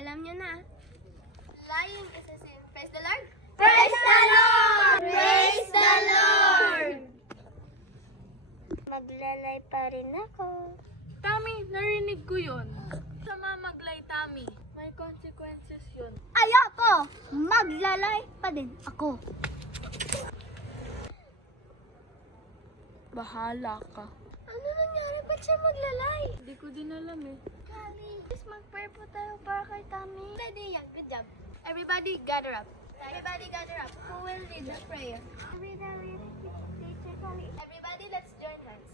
alam nyo na. Lying is a sin. Praise the Lord! Praise the Lord! Praise the Lord! Maglalay pa rin ako. Tami, narinig ko yun. Sama maglay, Tami. May consequences yun. Ayoko! Maglalay pa din ako. Bahala ka. Ano nangyari? Ba't siya maglalay? Hindi ko din alam eh. Kali, please mag-prayer po tayo para kay Tami. Ready, yeah. Good job. Everybody gather up. Everybody gather up. Who will lead the prayer? Everybody, let's join hands.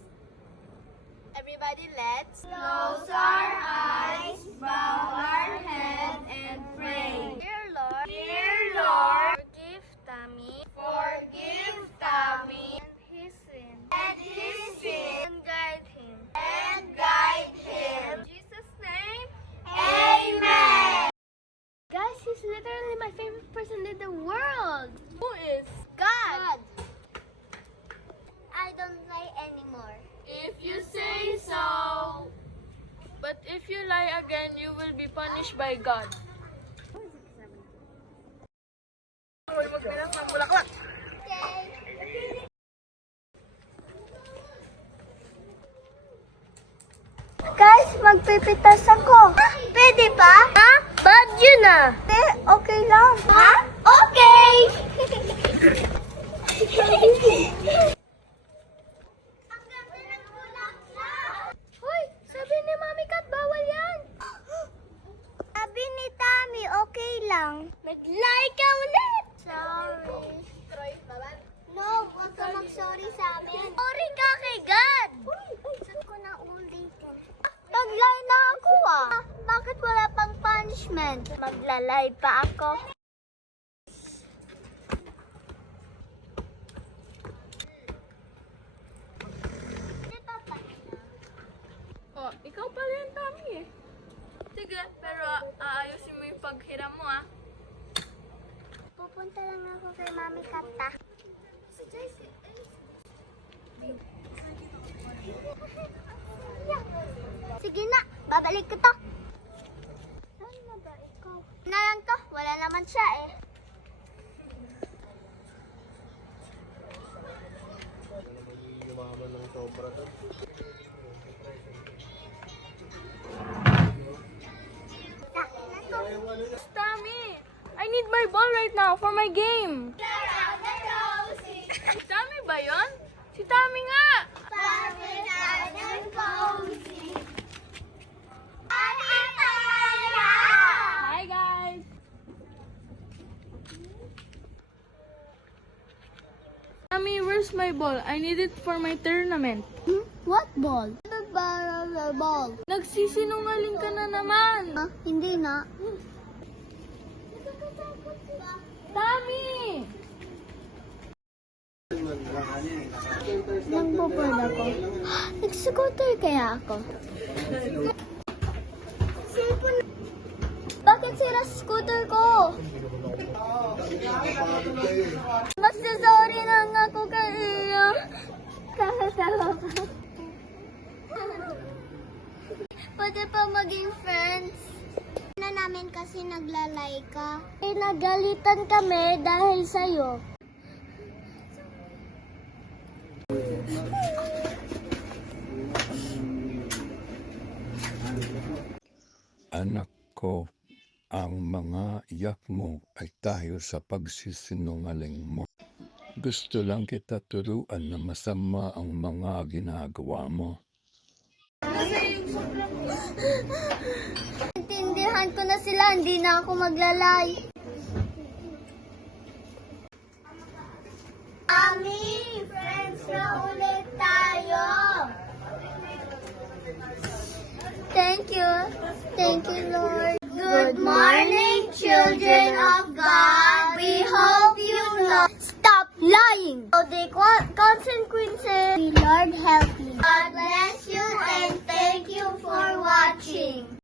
Everybody, let's close our eyes, bow our head, and pray. Dear Lord, forgive Tami, and his sin, and guide him, In Jesus' name, Amen. Guys, he's literally my favorite person in the world. Who is? God. I don't lie anymore. If you say so. But if you lie again, you will be punished by God. Guys, magpipitas ako. Pwede ba? Ha? Bad yun ah. Okay lang. Ha? Okay. Ang ganda ng bulaklak. Hoy, sabi ni Mami Kat, bawal yan. Sabi ni Tami, okay lang. Nag-lie ka ulit. Sorry. No, huwag ka mag-sorry sa amin. Sorry ka kay God. Saan ko na ulitin? Nag-lie na ako ah. Bakit wala pang punishment? Maglalay pa ako. Oh, ikaw pala yung Tami eh. Sige, pero aayusin mo yung paghiram mo ah. Pupunta lang ako kay Mami Kata. Sige na, babalik ko to. Saan na ba ikaw? Na lang to, wala naman siya eh. Yumaman ng sobra to. Tami, I need my ball right now for my game. Si Tami ba yun? Si Tami nga! Hi guys! Tami, where's my ball? I need it for my tournament. What ball? The ball. Nagsisinungaling ka na naman! Hindi na. Tami! Nagpo-board ako. Nag-scooter kaya ako. Cellphone. Bakit sira sa scooter ko? Mas sorry na nga ako kay Iya. Kakatawa pa. Pwede pa maging friends. Na namin kasi naglalay ka. Eh, nagalitan kami dahil sa'yo. Anak ko, ang mga iyak mo ay dahil sa pagsisinungaling mo. Gusto lang kita turuan na masama ang mga ginagawa mo. Intindihan ko na sila, hindi na ako maglalay. Ami, friends na ulit tayo. Thank you. Thank you, Lord. Good morning, children of God. We hope you know. Stop lying. So the consequences. May Lord help you. God bless you and thank you for watching.